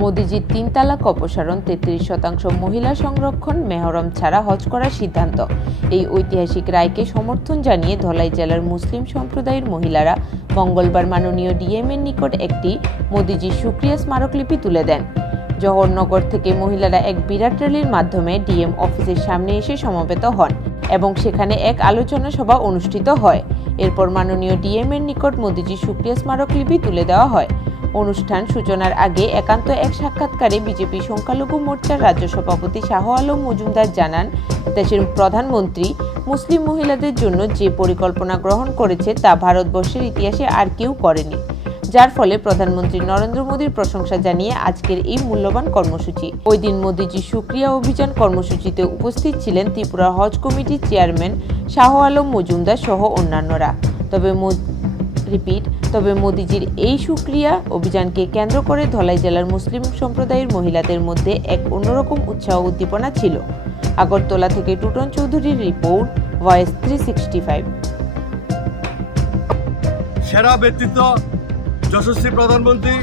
মোদিজির ৩ তালাক অপসারণ, ৩৩% মহিলা সংরক্ষণ, মেহরম ছাড়া হজ করার সিদ্ধান্ত। এই ঐতিহাসিক রায়কে সমর্থন জানিয়ে ধলাই জেলার মুসলিম সম্প্রদায়ের মহিলারা মঙ্গলবার মাননীয় ডিএমের নিকট একটি মোদিজির শুকরিয়া স্মারকলিপি তুলে দেন। জওহরনগর থেকে মহিলারা এক বিরাট র্যালির মাধ্যমে ডিএম অফিসের সামনে এসে সমবেত হন এবং সেখানে এক আলোচনা সভা অনুষ্ঠিত হয়। এরপর মাননীয় ডিএমের নিকট মোদিজির শুকরিয়া স্মারকলিপি তুলে দেওয়া হয়। অনুষ্ঠান সূচনার আগে একান্ত এক সাক্ষাৎকারে বিজেপি সংখ্যালঘু মোর্চার রাজ্য সভাপতি শাহ আলম মজুমদার জানান, দেশের প্রধানমন্ত্রী মুসলিম মহিলাদের জন্য যে পরিকল্পনা গ্রহণ করেছে তা ভারতবর্ষের ইতিহাসে আর কেউ করেনি, যার ফলে প্রধানমন্ত্রী নরেন্দ্র মোদীর প্রশংসা জানিয়ে আজকের এই মূল্যবান কর্মসূচি। ওই দিন মোদিজি শুকরিয়া অভিযান কর্মসূচিতে উপস্থিত ছিলেন ত্রিপুরা হজ কমিটির চেয়ারম্যান শাহ আলম মজুমদার সহ অন্যান্যরা। তবে মোদিজির এই শুকরিয়া অভিযানকে কেন্দ্র করে ধলাই জেলার মুসলিম সম্প্রদায়ের মহিলাদের মধ্যে এক অন্যরকম উৎসাহ উদ্দীপনা ছিল। আগরতলা থেকে টুটন চৌধুরীর রিপোর্ট, ভয়েস 365। সেরা ব্যক্তিত্ব যশস্বী প্রধানমন্ত্রী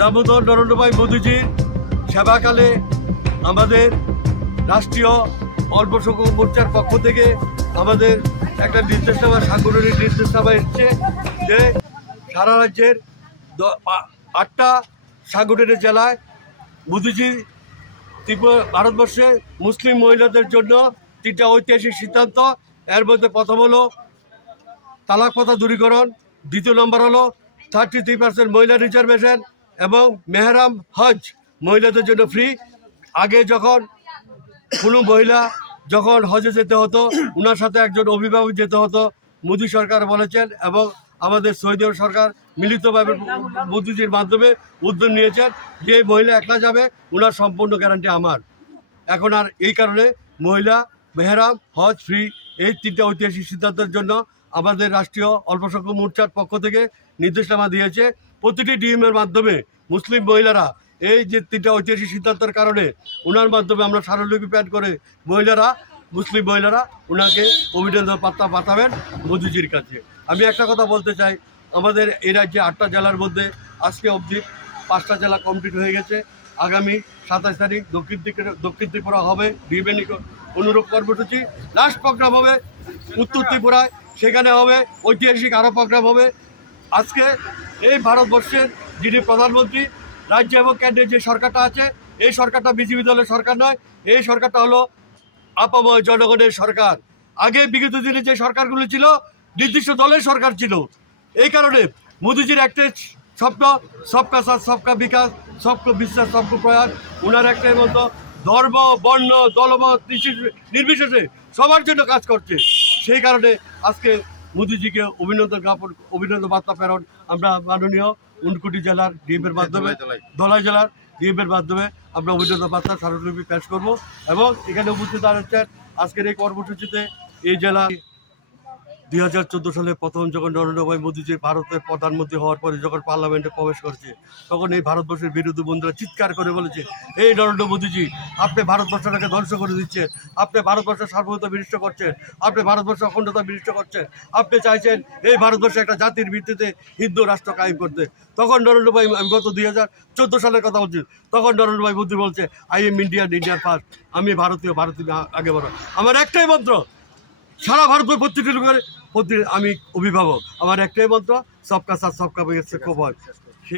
দামোদর নরেন্দ্রভাই মোদীজির সেবাকালে আমাদের রাষ্ট্রীয় অল্পসংখ্যক মোর্চার পক্ষ থেকে আমাদের একটা নির্দেশনামা, সাংগঠনিক নির্দেশনামা এসছে যে সারা রাজ্যের 8টা সাংগঠনিক জেলায় মোদীজি ভারতবর্ষে মুসলিম মহিলাদের জন্য 3টা ঐতিহাসিক সিদ্ধান্ত। এর মধ্যে প্রথম হলো তালাক প্রথা দূরীকরণ, দ্বিতীয় নম্বর হলো 33% মহিলা রিজার্ভেশন এবং মেহরাম হজ মহিলাদের জন্য ফ্রি। আগে যখন কোনো মহিলা যখন হজে যেতে হতো ওনার সাথে একজন অভিভাবক যেতে হতো, মোদী সরকার বলেছেন এবং আমাদের সৌদি আরব সরকার মিলিতভাবে মোদীজির মাধ্যমে উদ্যোগ নিয়েছেন যে মহিলা একলা যাবে, ওনার সম্পূর্ণ গ্যারান্টি আমার। এখন আর এই কারণে মহিলা মেহরাম হজ ফ্রি, এই 3টা ঐতিহাসিক সিদ্ধান্তের জন্য আমাদের রাষ্ট্রীয় অল্পসংখ্যক মোর্চার পক্ষ থেকে নির্দেশনামা দিয়েছে। প্রতিটি ডিএমের মাধ্যমে মুসলিম মহিলারা এই যে 3টা ঐতিহাসিক সিদ্ধান্তের কারণে ওনার মাধ্যমে আমরা স্মারকলিপি প্যাড করে মুসলিম মহিলারা ওনাকে অভিনন্দন বার্তা পাঠাবেন মোদীজির কাছে। আমি একটা কথা বলতে চাই, আমাদের এই রাজ্যে 8টা জেলার মধ্যে আজকে অবধি 5টা জেলা কমপ্লিট হয়ে গেছে। আগামী 27 তারিখ দক্ষিণ ত্রিপুরা হবে ডিএমের নিকট অনুরূপ কর্মসূচি। লাস্ট প্রোগ্রাম হবে উত্তর ত্রিপুরায়, সেখানে হবে ঐতিহাসিক আরও প্রোগ্রাম হবে। আজকে এই ভারতবর্ষের যিনি প্রধানমন্ত্রী, রাজ্য এবং কেন্দ্রের যে সরকারটা আছে, এই সরকারটা বিজেপি দলের সরকার নয়, এই সরকারটা হলো আপাময় জনগণের সরকার। আগে বিগত দিনে যে সরকারগুলো ছিল নির্দিষ্ট দলের সরকার ছিল। এই কারণে মোদীজির একটাই স্বপ্ন, সবকা সাথ সবকা বিকাশ, সবকা বিশ্বাস সবকা প্রয়াস। ওনার একটাই মতো ধর্ম বর্ণ দলমত নির্বিশেষে সবার জন্য কাজ করছে। সেই কারণে আজকে মোদীজিকে অভিনন্দন বার্তা প্রেরণ আমরা মাননীয় ঊনকোটি জেলার ডিএমের মাধ্যমে, ধলাই জেলার ডিএমের মাধ্যমে আমরা অভিনন্দন বার্তা স্মারকলিপি পেশ করবো এবং এখানে উপস্থিত আছেন আজকের এই কর্মসূচিতে এই জেলা 2014 সালে প্রথম যখন নরেন্দ্রভাই মোদীজি ভারতের প্রধানমন্ত্রী হওয়ার পরে যখন পার্লামেন্টে প্রবেশ করছে, তখন এই ভারতবর্ষের বিরোধী বন্ধুরা চিৎকার করে বলেছে, এই নরেন্দ্র মোদীজি আপনি ভারতবর্ষটাকে ধ্বংস করে দিচ্ছেন, আপনি ভারতবর্ষের সার্বভৌমত্ব বিনষ্ট করছেন, আপনি ভারতবর্ষের অখণ্ডতা বিনষ্ট করছেন, আপনি চাইছেন এই ভারতবর্ষে একটা জাতির ভিত্তিতে হিন্দু রাষ্ট্র কায়েম করতে। তখন নরেন্দ্রভাই, আমি গত 2014 সালের কথা বলছি, তখন নরেন্দ্রভাই মোদী বলছে আই এম ইন্ডিয়ান ফার্স্ট, আমি ভারতীয় আগে বড়। আমার একটাই মন্ত্র, সারা ভারতের প্রতিটি লোকের প্রতি আমি অভিভাবক, আমার একটাই মন্ত্র সবকা সাথ সবকা বিকাশ।